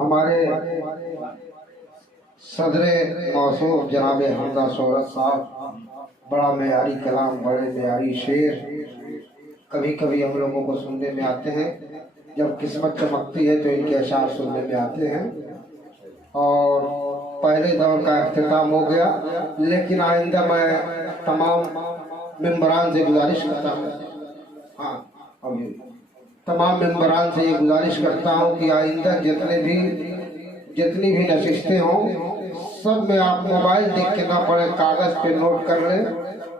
ہمارے صدر موصوف جناب حمزہ شہرت صاحب بڑا معیاری کلام، بڑے معیاری شعر کبھی کبھی ہم لوگوں کو سننے میں آتے ہیں، جب قسمت چمکتی ہے تو ان کے اشعار سننے میں آتے ہیں۔ اور پہلے دور کا اختتام ہو گیا، لیکن آئندہ میں تمام ممبران سے گزارش کرتا ہوں تمام ممبران سے یہ گزارش کرتا ہوں کہ آئندہ جتنی بھی نشستیں ہوں سب میں آپ موبائل دیکھ کے نہ پڑے، کاغذ پہ نوٹ کر لیں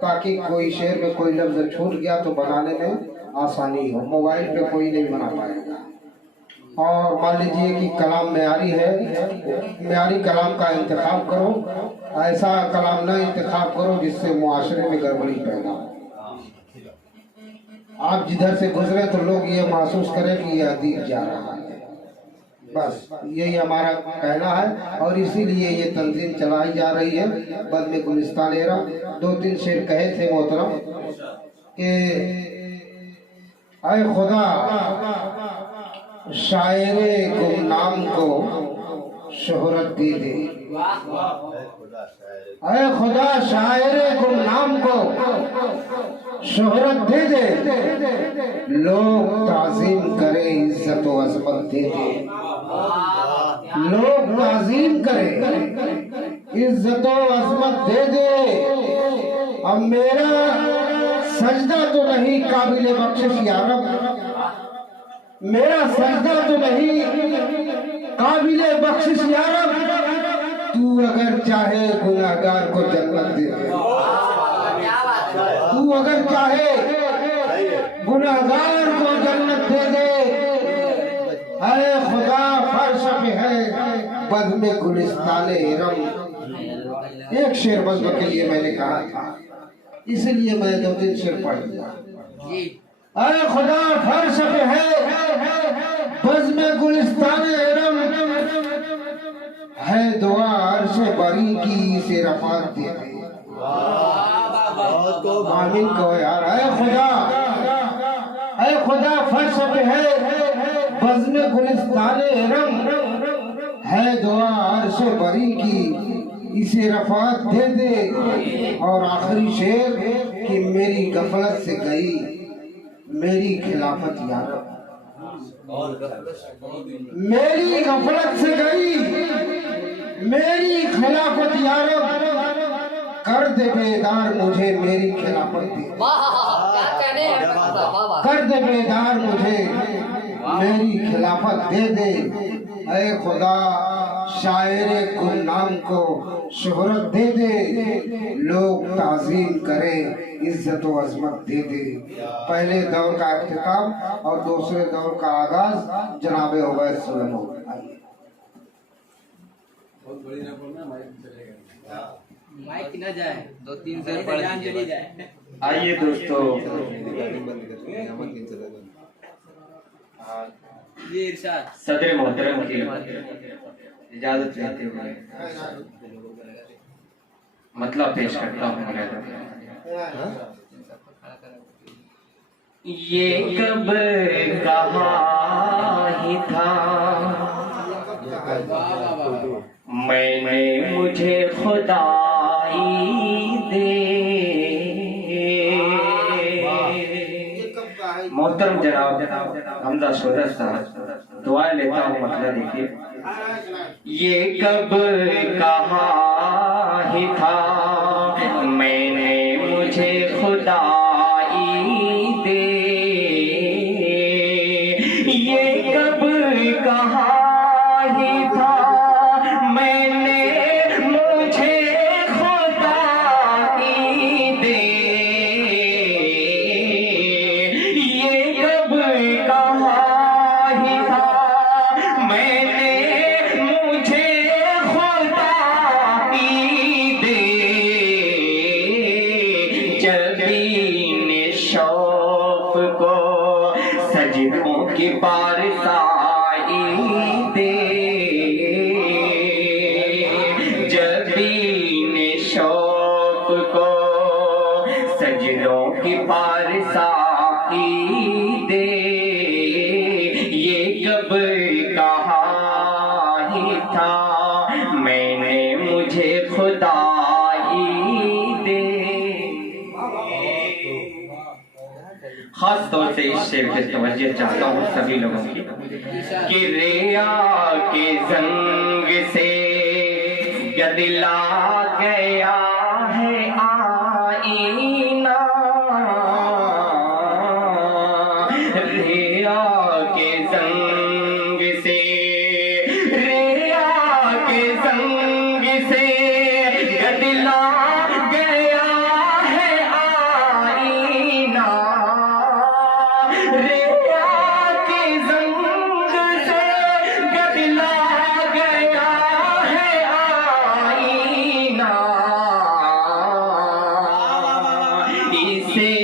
تاکہ کوئی شعر میں کوئی لفظ چھوٹ گیا تو بنانے میں آسانی ہو۔ موبائل پہ کوئی نہیں بنا پائے گا۔ اور مان لیجیے کہ کلام معیاری ہے، معیاری کلام کا انتخاب کرو، ایسا کلام نہ انتخاب کرو جس سے معاشرے میں گڑبڑی پیدا ہو۔ آپ جدھر سے گزرے تو لوگ یہ محسوس کریں کہ یہ ادیب جا رہا ہے، بس یہی ہمارا کہنا ہے۔ اور اسی لیے یہ تنظیم چلائی جا رہی ہے بزم گلستان ایرا۔ 2-3 شعر کہے تھے محترم کہ اے خدا شاعر گمنام کو شہرت دے دے، اے خدا شاعر گمنام کو شہرت دے دے، لوگ تعظیم کرے عزت و عظمت دے دے، لوگ تعظیم کرے عزت و عظمت دے دے۔ اب میرا سجدہ تو نہیں قابل بخشش یا رب، میرا سجدہ تو نہیں قابل بخشش یا رب، تو اگر چاہے گناہگار کو جنت دے دے، تو اگر چاہے گناہگار کو جنت دے دے، اے خدا فرش پہ ہے بزم گلستان ارم۔ ایک شعر بزم کے لیے میں نے کہا تھا، اسی لیے میں 2-3 شعر پڑھ دیا۔ اے خدا فرش پہ ہے بزم گلستان ارم، ہے دعا عرش بری کی سے رفعت دے دے۔ آمین کہو یار۔ اے خدا فرش پہ ہے بزم گلستان ارم، ہے دعا عرش بری کی اسے رفعت دے دے۔ اور آخری شعر کہ میری غفلت سے گئی میری خلافت یا رب، میری غفلت سے گئی میری خلافت یا رب، کر دے بیدار مجھے میری خلافت دے، کر دے بیدار مجھے میری خلافت دے دے۔ اے خدا شاعر گمنام کو شہرت دے دے، لوگ تعظیم کریں عزت و عظمت دے دے۔ پہلے دور کا اختتام اور دوسرے دور کا آغاز جناب عبید سلیمان۔ مائک نہ جائے، 2-3 سے پڑھ چلی جائے۔ آئیے دوستو، یہ ارشاد صدر محترم کی اجازت لیتے ہوئے مطلب پیش کرتا ہوں۔ یہ کب کہا ہی تھا میں نے مجھے خدائی دے۔ محترم جناب حمزہ شہرت صاحب، دعائیں لیتا ہوں، مطلب دیکھیے۔ یہ کب کہا ہی تھا میں نے مجھے خدائی دے، یہ کب کہا ہی تھا میں نے مجھے خدائی دے، یہ کب کہا ہی تھا میں نے مجھے خدائی دے، جبین شوق کو سجدوں کی پارسائی دے، جبین شوق کو سجدوں کی پارسائی دے، یہ کب کہا تھا میں نے مجھے خدائی دے. خاص طور سے اس شعر پہ توجہ چاہتا ہوں سبھی لوگوں کی کہ ریا کے زنگ سے گدلا گیا ہے آئینہ. ریا کے زنگ سے گدلا گیا ہے آئینہ. ریا کے زنگ سے گدلا گیا ہے آئینہ. اسے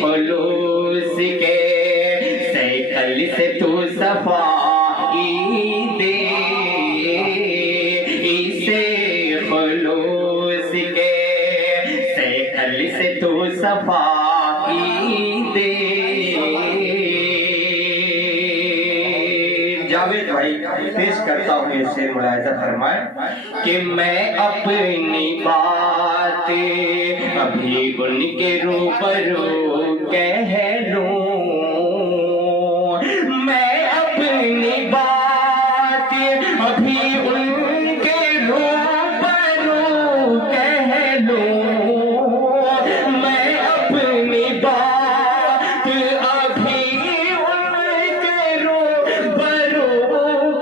خلوص کے سیکل سے تو صفائی دے. اسے خلوص کے سیکل سے تو صفائی دے. جاوید بھائی پیش کرتا ہوں یہ شعر ملاحظہ فرمائیں کہ میں اپنی بات ابھی ان کے روبرو کہہ لوں. میں اپنی بات ابھی ان کے روبرو کہہ لوں. میں اپنی بات ابھی ان کے روبرو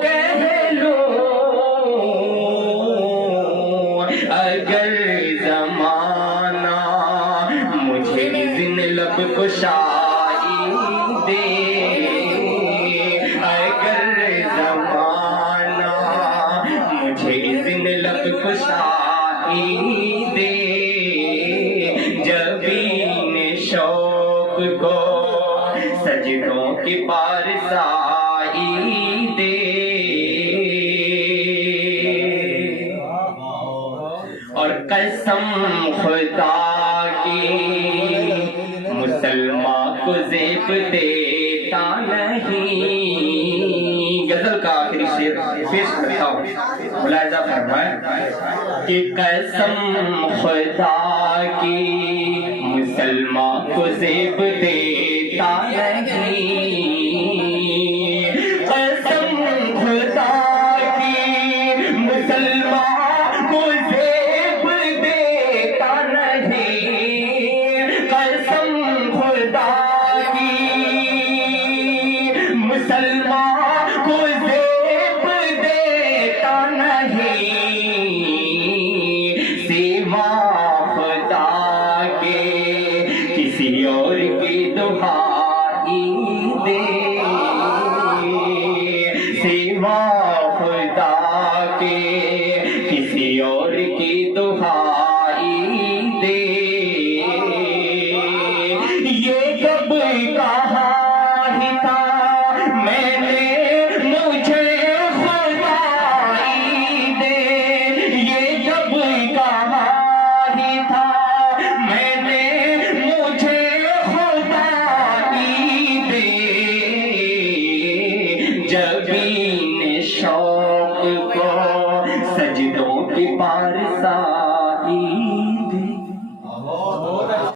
کہہ لوں. اگر زمانہ مجھے اذن لب کشائی دے. اگر زمانہ مجھے اذن لب کشائی دے. جبین شوق کو سجدوں کی پارسائی دے. اور قسم خدا کی مسلمان کو زیب دیتا نہیں. غزل کا آخری شعر پیش کرتا ہوں ملاحظہ فرمائیں کہ قسم خدا کی مسلمان کو زیب دیتا نہیں. قسم خدا کی مسلمان کو زیب دیتا نہیں. قسم خدا کی مسلمان کو زیب دیتا نہیں. سوا خدا کے کسی اور کی دعائی دے. سوا